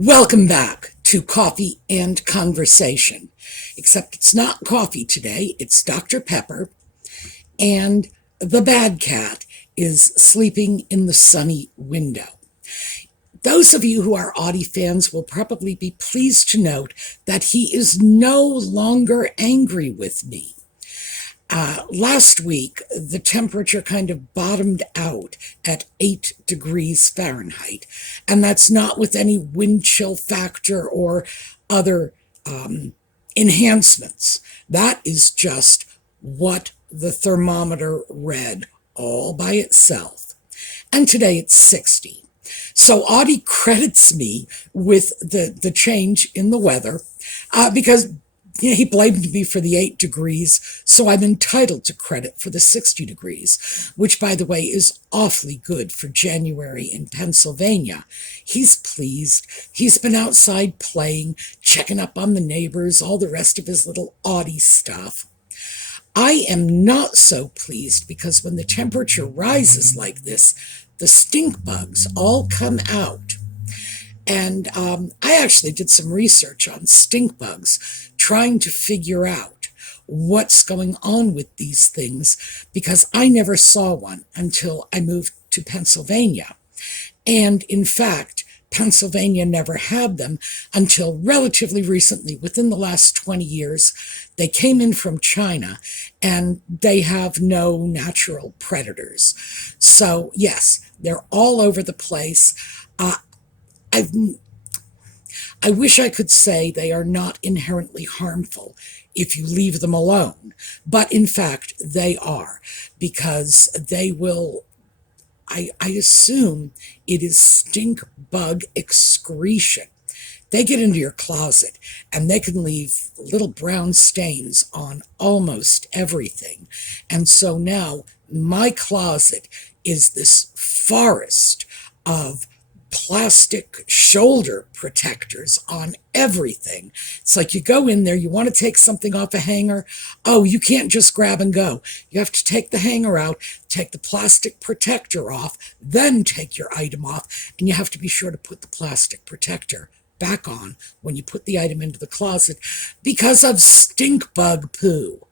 Welcome back to Coffee and Conversation. Except it's not coffee today, it's Dr. Pepper, and the bad cat is sleeping in the sunny window. Those of you who are Audie fans will probably be pleased to note that he is no longer angry with me. Last week, the temperature kind of bottomed out at 8 degrees Fahrenheit, and that's not with any wind chill factor or other enhancements. That is just what the thermometer read all by itself. And today it's 60. So Audie credits me with the change in the weather because he blamed me for the 8 degrees, so I'm entitled to credit for the 60 degrees, which, by the way, is awfully good for January in Pennsylvania. He's pleased. He's been outside playing, checking up on the neighbors, all the rest of his little Audie stuff. I am not so pleased because when the temperature rises like this, the stink bugs all come out. And I actually did some research on stink bugs, trying to figure out what's going on with these things, because I never saw one until I moved to Pennsylvania. And in fact, Pennsylvania never had them until relatively recently. Within the last 20 years, they came in from China, and they have no natural predators. So yes, they're all over the place. I wish I could say they are not inherently harmful if you leave them alone, but in fact they are, because they will, I assume it is stink bug excretion. They get into your closet and they can leave little brown stains on almost everything. And so now my closet is this forest of plastic shoulder protectors on everything. It's like you go in there, you want to take something off a hanger. Oh, you can't just grab and go. You have to take the hanger out, take the plastic protector off, then take your item off, and you have to be sure to put the plastic protector back on when you put the item into the closet because of stink bug poo.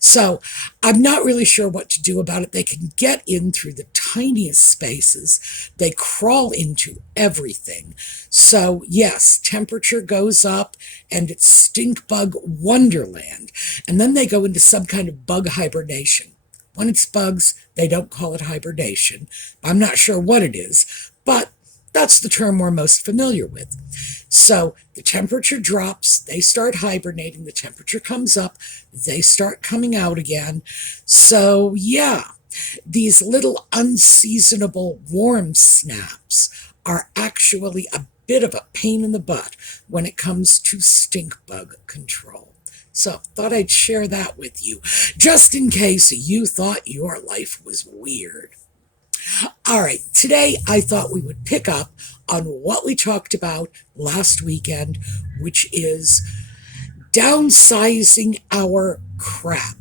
So I'm not really sure what to do about it. They can get in through the tiniest spaces. They crawl into everything. So yes, temperature goes up and it's stink bug wonderland. And then they go into some kind of bug hibernation. When it's bugs, they don't call it hibernation. I'm not sure what it is, but that's the term we're most familiar with. So the temperature drops, they start hibernating, the temperature comes up, they start coming out again. So yeah, these little unseasonable warm snaps are actually a bit of a pain in the butt when it comes to stink bug control. So thought I'd share that with you, just in case you thought your life was weird. All right, today I thought we would pick up on what we talked about last weekend, which is downsizing our crap.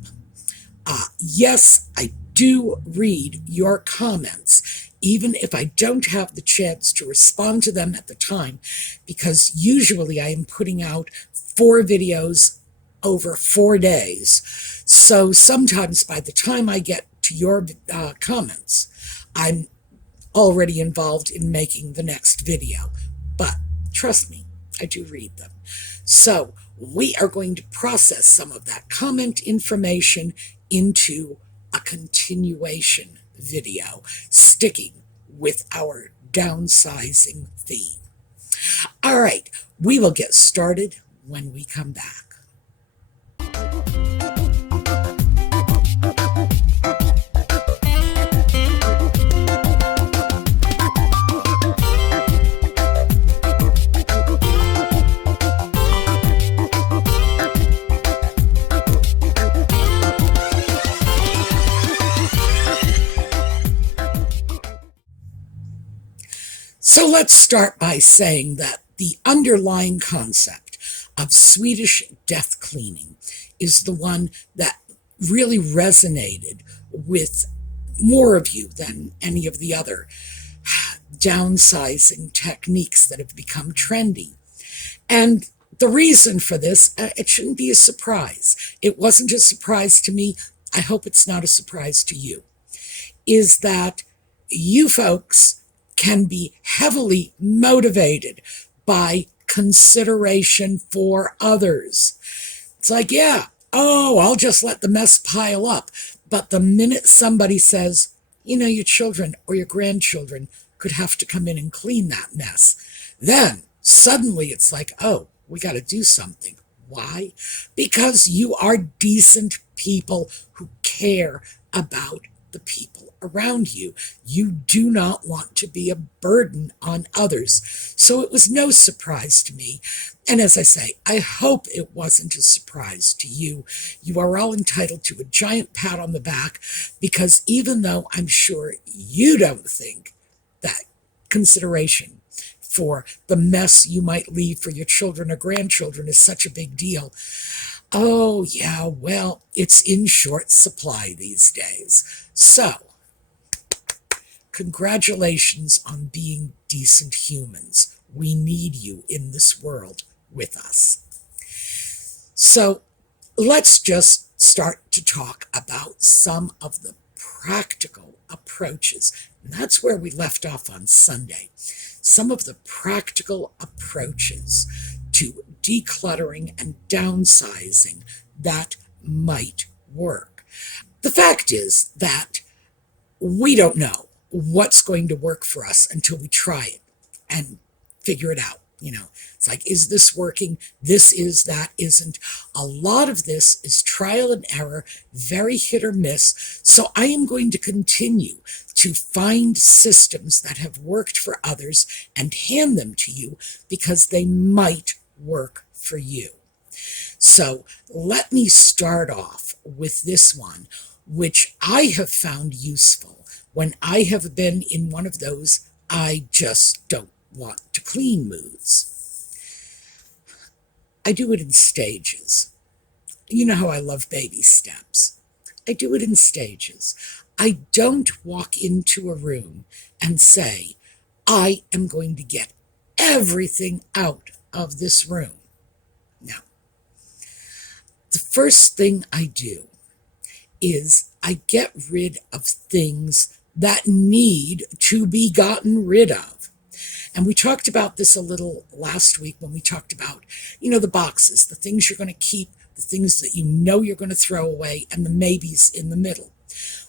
Yes, I do read your comments, even if I don't have the chance to respond to them at the time, because usually I am putting out 4 videos over 4 days. So sometimes by the time I get to your comments, I'm already involved in making the next video. But trust me, I do read them. So we are going to process some of that comment information into a continuation video, sticking with our downsizing theme. All right, we will get started when we come back. So let's start by saying that the underlying concept of Swedish death cleaning is the one that really resonated with more of you than any of the other downsizing techniques that have become trendy. And the reason for this, it shouldn't be a surprise. It wasn't a surprise to me. I hope it's not a surprise to you, is that you folks can be heavily motivated by consideration for others. It's like, yeah, oh, I'll just let the mess pile up. But the minute somebody says, your children or your grandchildren could have to come in and clean that mess, then suddenly it's like, oh, we got to do something. Why? Because you are decent people who care about the people around you. You do not want to be a burden on others. So it was no surprise to me. And as I say, I hope it wasn't a surprise to you. You are all entitled to a giant pat on the back, because even though I'm sure you don't think that consideration for the mess you might leave for your children or grandchildren is such a big deal, oh yeah, well, it's in short supply these days. So, congratulations on being decent humans. We need you in this world with us. So let's just start to talk about some of the practical approaches. And that's where we left off on Sunday. Some of the practical approaches to decluttering and downsizing that might work. The fact is that we don't know what's going to work for us until we try it and figure it out. It's like, is this working? This is, that isn't. A lot of this is trial and error, very hit or miss. So I am going to continue to find systems that have worked for others and hand them to you, because they might work for you. So let me start off with this one, which I have found useful when I have been in one of those I just don't want to clean moods. I do it in stages. You know how I love baby steps. I do it in stages. I don't walk into a room and say, I am going to get everything out of this room. No. The first thing I do is I get rid of things that need to be gotten rid of. And we talked about this a little last week when we talked about, the boxes, the things you're going to keep, the things that you're going to throw away, and the maybes in the middle.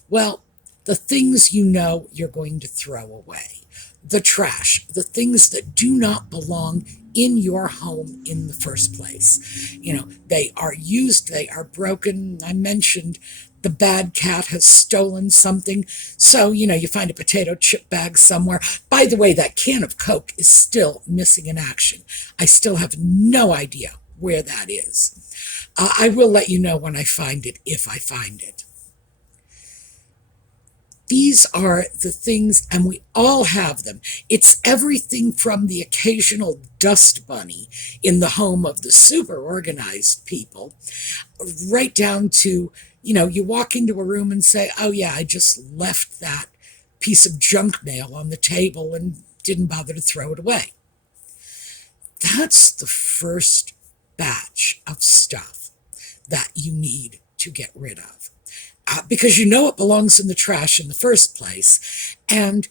Well, the things you're going to throw away, the trash, the things that do not belong in your home in the first place. They are used, they are broken. I mentioned the bad cat has stolen something. So, you find a potato chip bag somewhere. By the way, that can of Coke is still missing in action. I still have no idea where that is. I will let you know when I find it, if I find it. These are the things, and we all have them. It's everything from the occasional dust bunny in the home of the super organized people, right down to, you walk into a room and say, oh yeah, I just left that piece of junk mail on the table and didn't bother to throw it away. That's the first batch of stuff that you need to get rid of. Because it belongs in the trash in the first place. And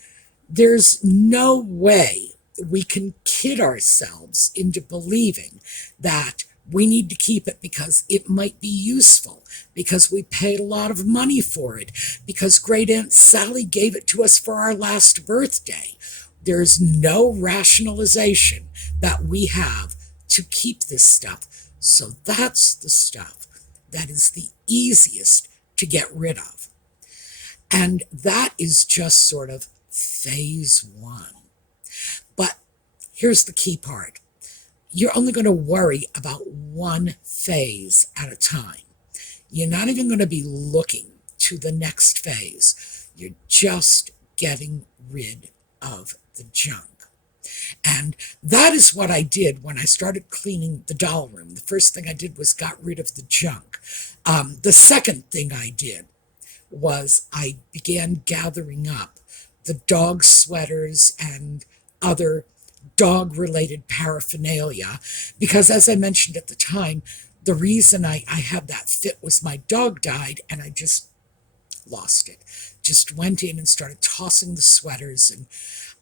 there's no way we can kid ourselves into believing that we need to keep it because it might be useful, because we paid a lot of money for it, because Great Aunt Sally gave it to us for our last birthday. There's no rationalization that we have to keep this stuff. So that's the stuff that is the easiest to get rid of. And that is just sort of phase one. But here's the key part. You're only going to worry about one phase at a time. You're not even going to be looking to the next phase. You're just getting rid of the junk. And that is what I did when I started cleaning the doll room. The first thing I did was got rid of the junk. The second thing I did was I began gathering up the dog's sweaters and other dog-related paraphernalia, because as I mentioned at the time, the reason I had that fit was my dog died, and I just lost it. Just went in and started tossing the sweaters, and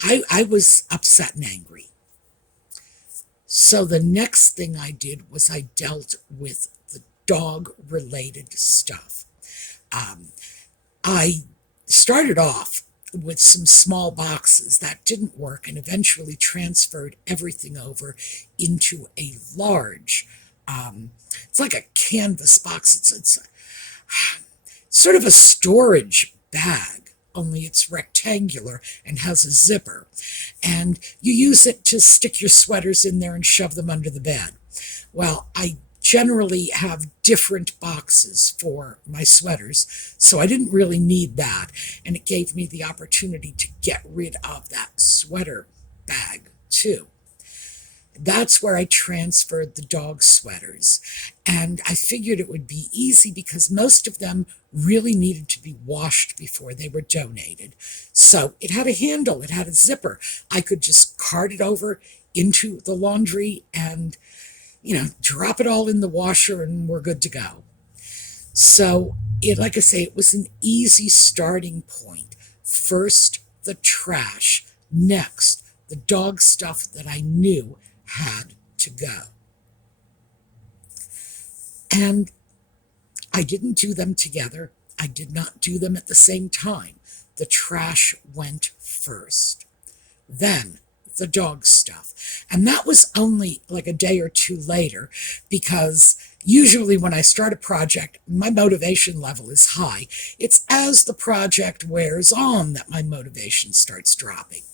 I was upset and angry. So the next thing I did was I dealt with the dog-related stuff. I started off with some small boxes that didn't work, and eventually transferred everything over into a large, it's like a canvas box. It's sort of a storage bag, only it's rectangular and has a zipper. And you use it to stick your sweaters in there and shove them under the bed. Well, I generally have different boxes for my sweaters, so I didn't really need that. And it gave me the opportunity to get rid of that sweater bag too. That's where I transferred the dog sweaters. And I figured it would be easy because most of them really needed to be washed before they were donated. So it had a handle, it had a zipper. I could just cart it over into the laundry and, drop it all in the washer and we're good to go. So like I say, it was an easy starting point. First, the trash. Next, the dog stuff that I knew had to go. And I didn't do them together. I did not do them at the same time. The trash went first. Then the dog stuff. And that was only like a day or two later, because usually when I start a project, my motivation level is high. It's as the project wears on that my motivation starts dropping.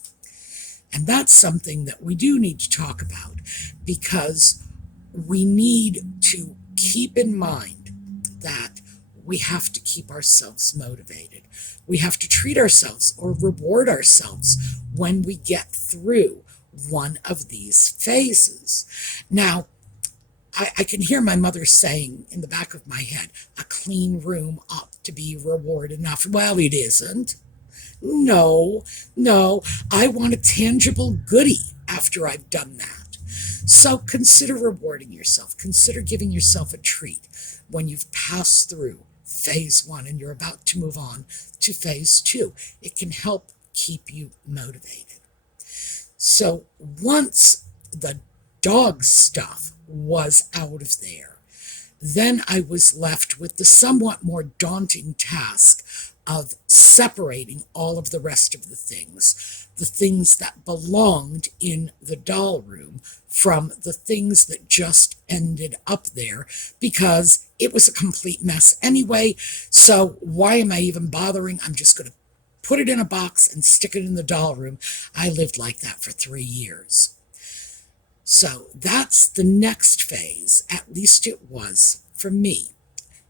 And that's something that we do need to talk about, because we need to keep in mind that we have to keep ourselves motivated. We have to treat ourselves or reward ourselves when we get through one of these phases. Now, I can hear my mother saying in the back of my head, a clean room ought to be reward enough. Well, it isn't. No, I want a tangible goodie after I've done that. So consider rewarding yourself. Consider giving yourself a treat when you've passed through phase 1 and you're about to move on to phase 2. It can help keep you motivated. So once the dog stuff was out of there, then I was left with the somewhat more daunting task of separating all of the rest of the things that belonged in the doll room from the things that just ended up there, because it was a complete mess anyway. So why am I even bothering? I'm just going to put it in a box and stick it in the doll room. I lived like that for 3 years. So that's the next phase, at least it was for me.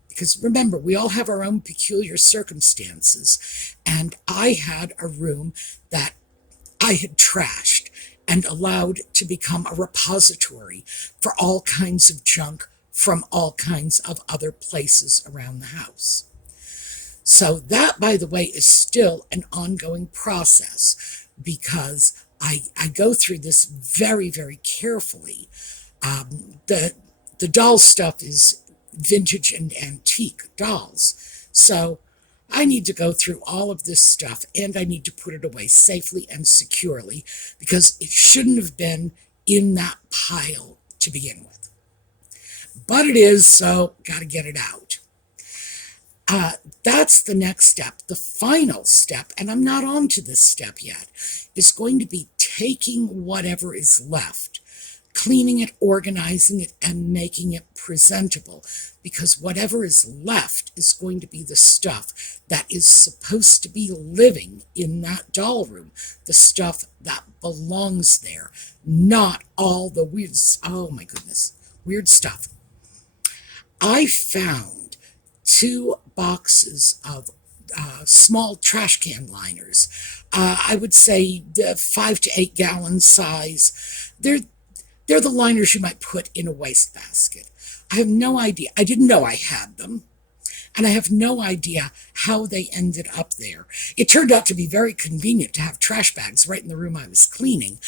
Because remember, we all have our own peculiar circumstances, and I had a room that I had trashed and allowed to become a repository for all kinds of junk from all kinds of other places around the house. So that, by the way, is still an ongoing process, because I go through this very, very carefully. The doll stuff is vintage and antique dolls. So I need to go through all of this stuff, and I need to put it away safely and securely, because it shouldn't have been in that pile to begin with. But it is, so got to get it out. That's the next step. The final step, and I'm not on to this step yet, is going to be taking whatever is left, cleaning it, organizing it, and making it presentable, because whatever is left is going to be the stuff that is supposed to be living in that doll room, the stuff that belongs there, not all the weird, oh my goodness, weird stuff. I found 2 boxes of small trash can liners. I would say 5 to 8 gallon size. They're the liners you might put in a wastebasket. I have no idea. I didn't know I had them. And I have no idea how they ended up there. It turned out to be very convenient to have trash bags right in the room I was cleaning.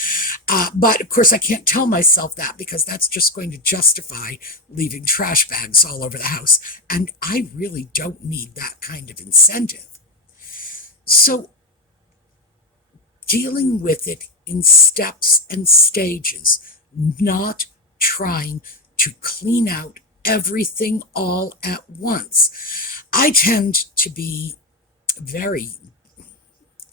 But of course, I can't tell myself that because that's just going to justify leaving trash bags all over the house. And I really don't need that kind of incentive. So dealing with it in steps and stages, not trying to clean out everything all at once. I tend to be very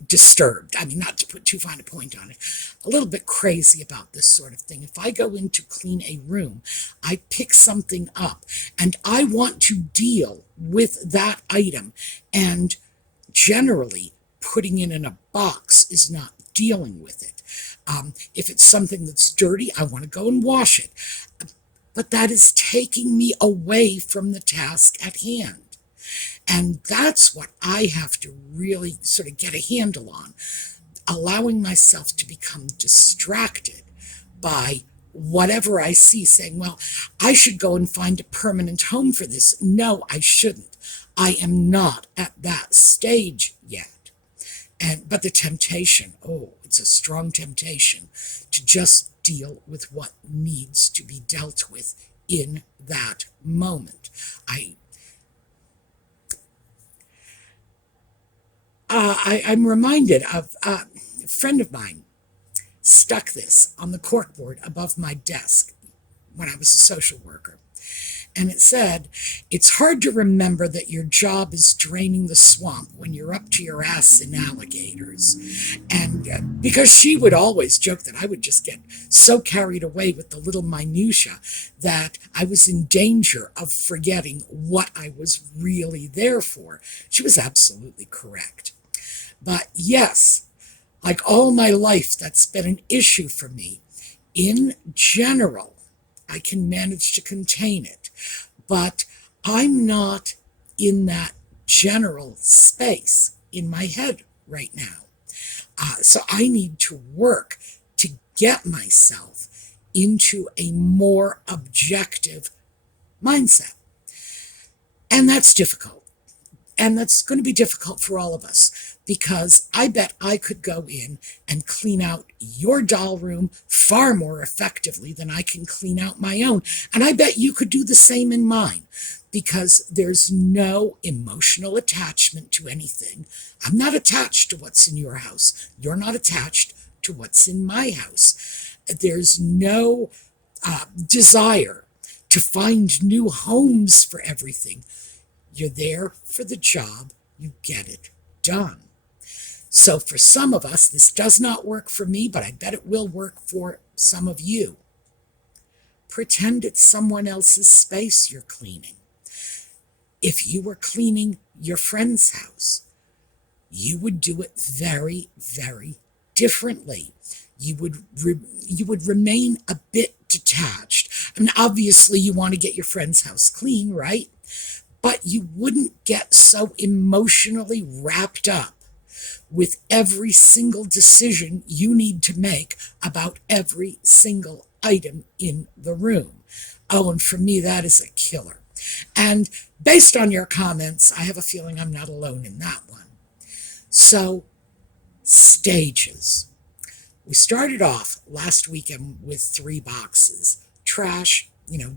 disturbed. I mean, not to put too fine a point on it, a little bit crazy about this sort of thing. If I go in to clean a room, I pick something up and I want to deal with that item, and generally putting it in a box is not dealing with it. If it's something that's dirty, I want to go and wash it. But that is taking me away from the task at hand. And that's what I have to really sort of get a handle on, allowing myself to become distracted by whatever I see, saying, well, I should go and find a permanent home for this. No, I shouldn't. I am not at that stage yet. But the temptation, it's a strong temptation to just deal with what needs to be dealt with in that moment. I'm reminded of a friend of mine stuck this on the corkboard above my desk when I was a social worker. And it said, it's hard to remember that your job is draining the swamp when you're up to your ass in alligators. And because she would always joke that I would just get so carried away with the little minutia that I was in danger of forgetting what I was really there for. She was absolutely correct. But yes, like all my life, that's been an issue for me. In general, I can manage to contain it, but I'm not in that general space in my head right now. So I need to work to get myself into a more objective mindset. And that's difficult. And that's going to be difficult for all of us, because I bet I could go in and clean out your doll room far more effectively than I can clean out my own. And I bet you could do the same in mine, because there's no emotional attachment to anything. I'm not attached to what's in your house. You're not attached to what's in my house. There's no desire to find new homes for everything. You're there for the job, you get it done. So for some of us, this does not work for me, but I bet it will work for some of you. Pretend it's someone else's space you're cleaning. If you were cleaning your friend's house, you would do it very, very differently. You would remain a bit detached. I mean, obviously you want to get your friend's house clean, right? But you wouldn't get so emotionally wrapped up with every single decision you need to make about every single item in the room. Oh, and for me, that is a killer. And based on your comments, I have a feeling I'm not alone in that one. So, stages. We started off last weekend with 3 boxes. Trash,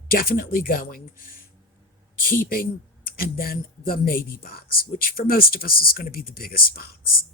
definitely going, keeping, and then the maybe box, which for most of us is going to be the biggest box.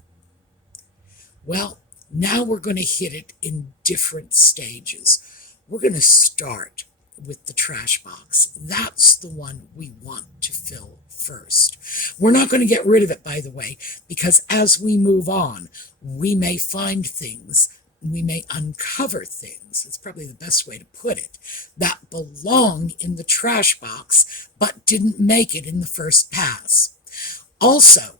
Well, now we're going to hit it in different stages. We're going to start with the trash box. That's the one we want to fill first. We're not going to get rid of it, by the way, because as we move on, we may find things, we may uncover things, it's probably the best way to put it, that belong in the trash box but didn't make it in the first pass. Also,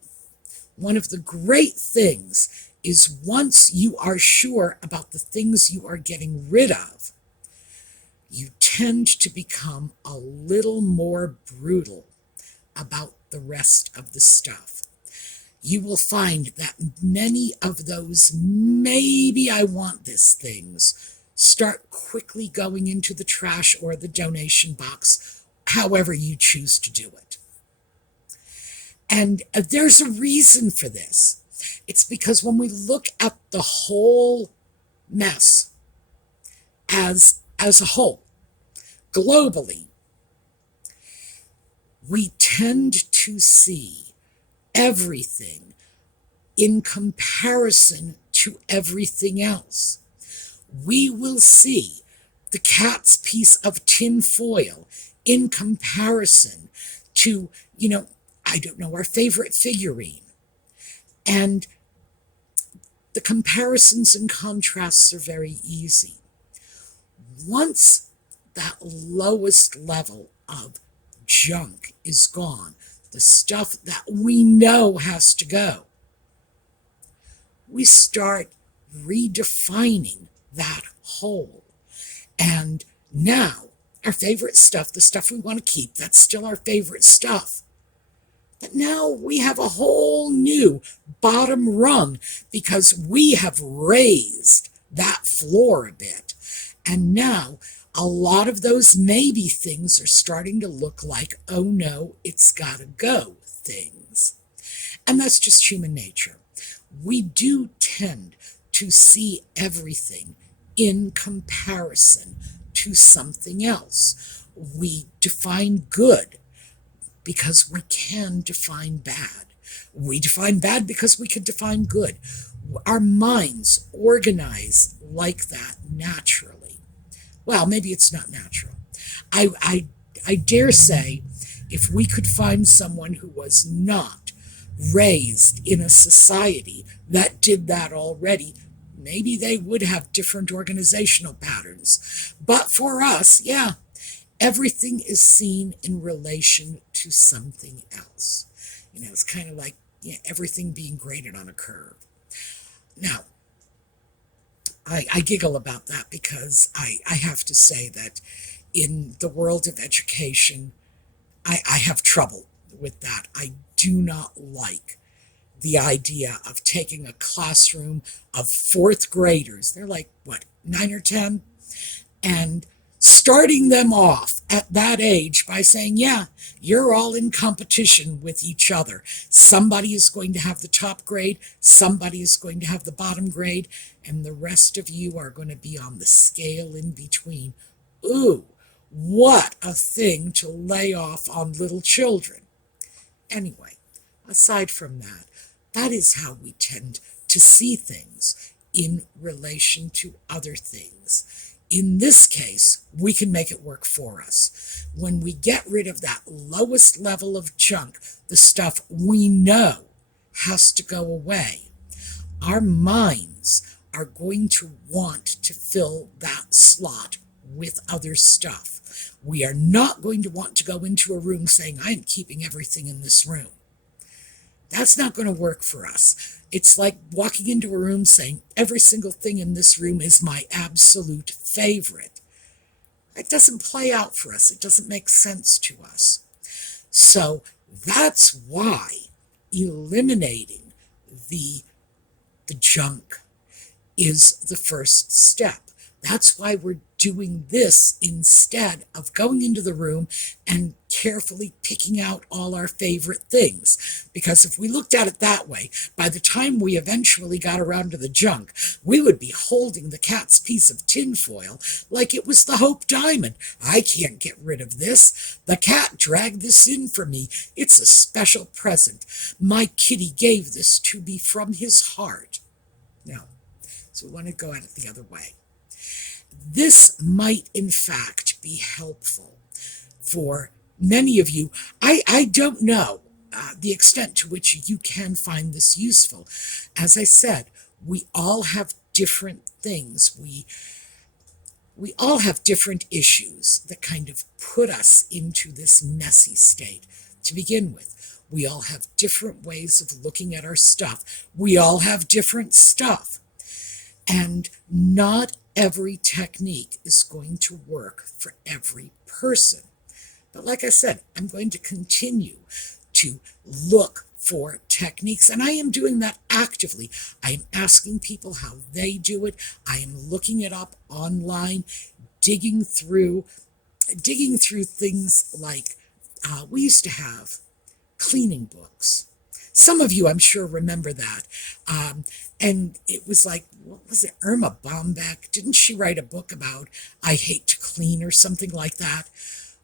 one of the great things is once you are sure about the things you are getting rid of, you tend to become a little more brutal about the rest of the stuff. You will find that many of those maybe I want this things start quickly going into the trash or the donation box, however you choose to do it. And there's a reason for this. It's because when we look at the whole mess as a whole, globally, we tend to see everything in comparison to everything else. We will see the cat's piece of tin foil in comparison to, I don't know, our favorite figurine. And the comparisons and contrasts are very easy. Once that lowest level of junk is gone, the stuff that we know has to go, we start redefining that whole. And now, our favorite stuff, the stuff we want to keep, that's still our favorite stuff. But now we have a whole new bottom rung because we have raised that floor a bit. And now a lot of those maybe things are starting to look like, oh no, it's gotta go things. And that's just human nature. We do tend to see everything in comparison to something else. We define good because we can define bad. We define bad because we can define good. Our minds organize like that naturally. Well, maybe it's not natural. I dare say, if we could find someone who was not raised in a society that did that already, maybe they would have different organizational patterns. But for us, yeah, everything is seen in relation to something else. It's kind of like everything being graded on a curve. Now, I giggle about that because I have to say that in the world of education, I have trouble with that. I do not like the idea of taking a classroom of fourth graders, they're like, 9 or 10? And starting them off at that age by saying, yeah, you're all in competition with each other. Somebody is going to have the top grade, somebody is going to have the bottom grade, and the rest of you are going to be on the scale in between. Ooh, what a thing to lay off on little children. Anyway, aside from that, that is how we tend to see things in relation to other things. In this case, we can make it work for us. When we get rid of that lowest level of junk, the stuff we know has to go away, our minds are going to want to fill that slot with other stuff. We are not going to want to go into a room saying, I'm keeping everything in this room. That's not going to work for us. It's like walking into a room saying, every single thing in this room is my absolute favorite. It doesn't play out for us. It doesn't make sense to us. So that's why eliminating the junk is the first step. That's why we're doing this instead of going into the room and carefully picking out all our favorite things. Because if we looked at it that way, by the time we eventually got around to the junk, we would be holding the cat's piece of tinfoil like it was the Hope Diamond. I can't get rid of this. The cat dragged this in for me. It's a special present. My kitty gave this to me from his heart. No. So we want to go at it the other way. This might, in fact, be helpful for many of you. I don't know the extent to which you can find this useful. As I said, we all have different things. We all have different issues that kind of put us into this messy state to begin with. We all have different ways of looking at our stuff. We all have different stuff. And not every technique is going to work for every person. But like I said, I'm going to continue to look for techniques, and I am doing that actively. I am asking people how they do it. I am looking it up online, digging through things like we used to have cleaning books. Some of you, I'm sure, remember that. And it was like, what was it, Irma Bombeck? Didn't she write a book about I Hate to Clean or something like that?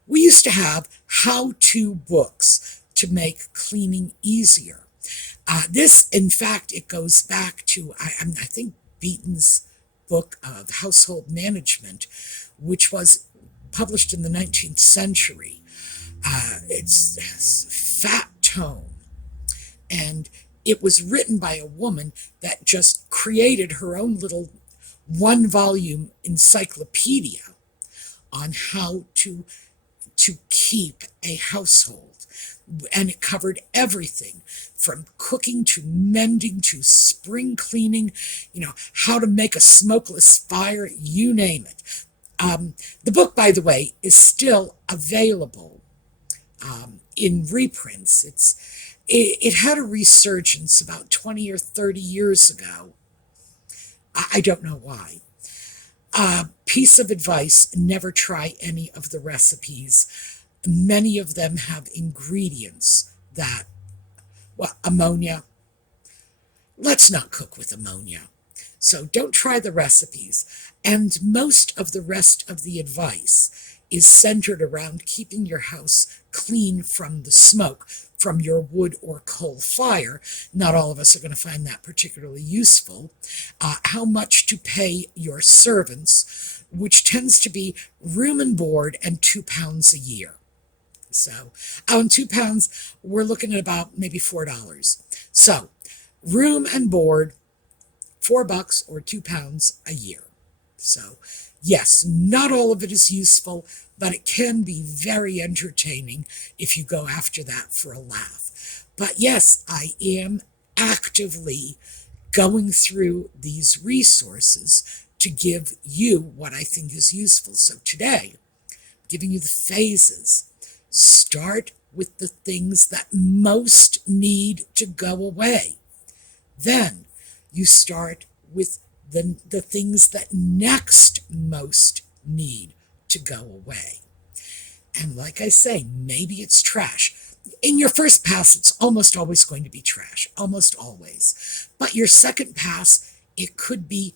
We used to have how-to books to make cleaning easier. This, in fact, it goes back to, I think, Beaton's book of household management, which was published in the 19th century. It's fat tone, and it was written by a woman that just created her own little one-volume encyclopedia on how to keep a household. And it covered everything from cooking to mending to spring cleaning, how to make a smokeless fire, you name it. The book, by the way, is still available in reprints. It had a resurgence about 20 or 30 years ago. I don't know why. Piece of advice, never try any of the recipes. Many of them have ingredients that, ammonia. Let's not cook with ammonia. So don't try the recipes. And most of the rest of the advice is centered around keeping your house clean from the smoke from your wood or coal fire. Not all of us are going to find that particularly useful. How much to pay your servants, which tends to be room and board and £2 a year. So, on £2, we're looking at about maybe $4. So, room and board, $4 or £2 a year. So, yes, not all of it is useful, but it can be very entertaining if you go after that for a laugh. But yes, I am actively going through these resources to give you what I think is useful. So today, I'm giving you the phases. Start with the things that most need to go away. Then you start with the things that next most need to go away. And like I say, maybe it's trash. In your first pass, it's almost always going to be trash, almost always. But your second pass, it could be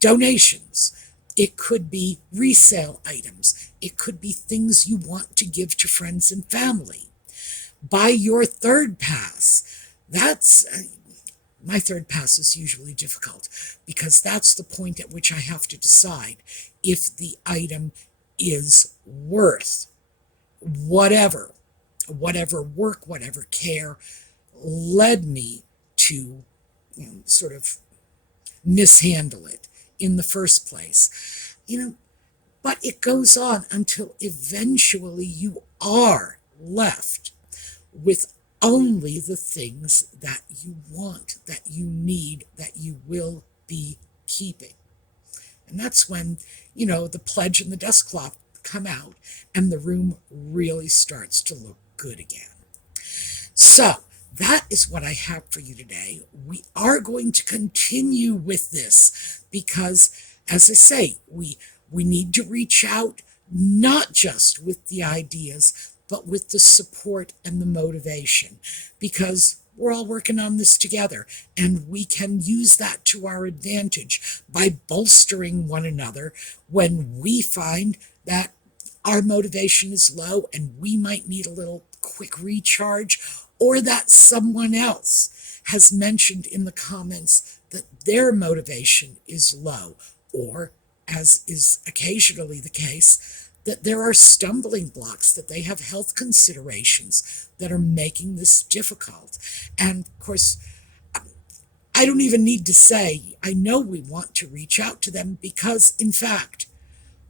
donations. It could be resale items. It could be things you want to give to friends and family. By your third pass, my third pass is usually difficult because that's the point at which I have to decide if the item is worth whatever work, whatever care led me to sort of mishandle it in the first place. But it goes on until eventually you are left with only the things that you want, that you need, that you will be keeping. And that's when, the pledge and the dust cloth come out and the room really starts to look good again. So that is what I have for you today. We are going to continue with this because, as I say, we need to reach out not just with the ideas, but with the support and the motivation, because we're all working on this together, and we can use that to our advantage by bolstering one another when we find that our motivation is low and we might need a little quick recharge, or that someone else has mentioned in the comments that their motivation is low, or, as is occasionally the case, that there are stumbling blocks, that they have health considerations that are making this difficult. And of course, I don't even need to say, I know we want to reach out to them because, in fact,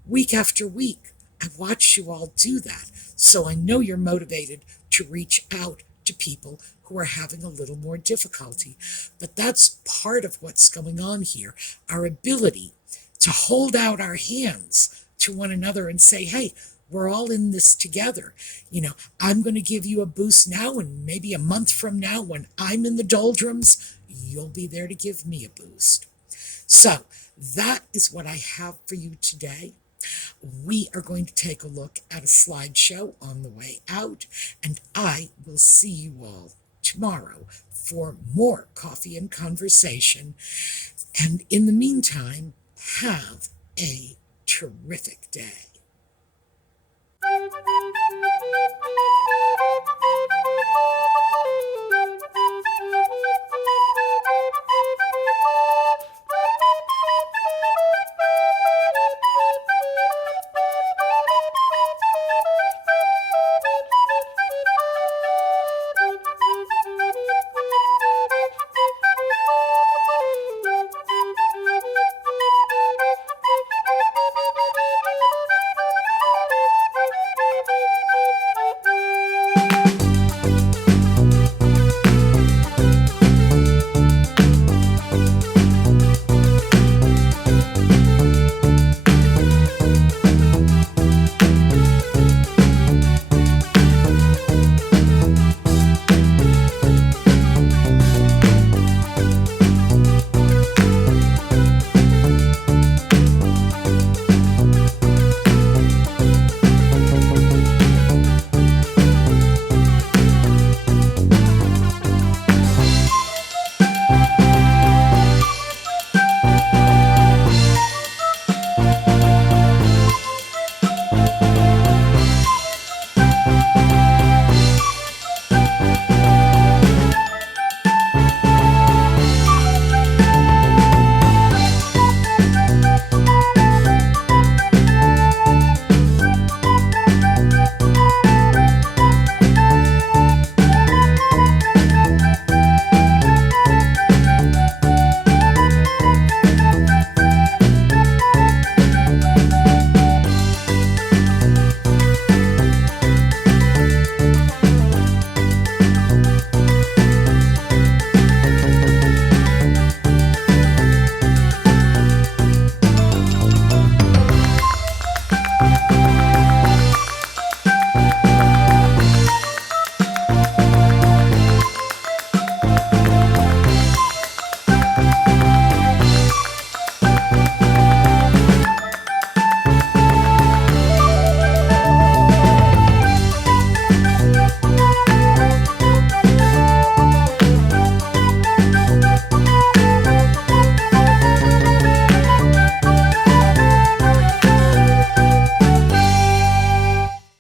week after week, I watch you all do that. So I know you're motivated to reach out to people who are having a little more difficulty. But that's part of what's going on here, our ability to hold out our hands to one another and say, hey, we're all in this together. I'm going to give you a boost now, and maybe a month from now when I'm in the doldrums, you'll be there to give me a boost. So that is what I have for you today. we are going to take a look at a slideshow on the way out, and I will see you all tomorrow for more coffee and conversation. And in the meantime, have a terrific day.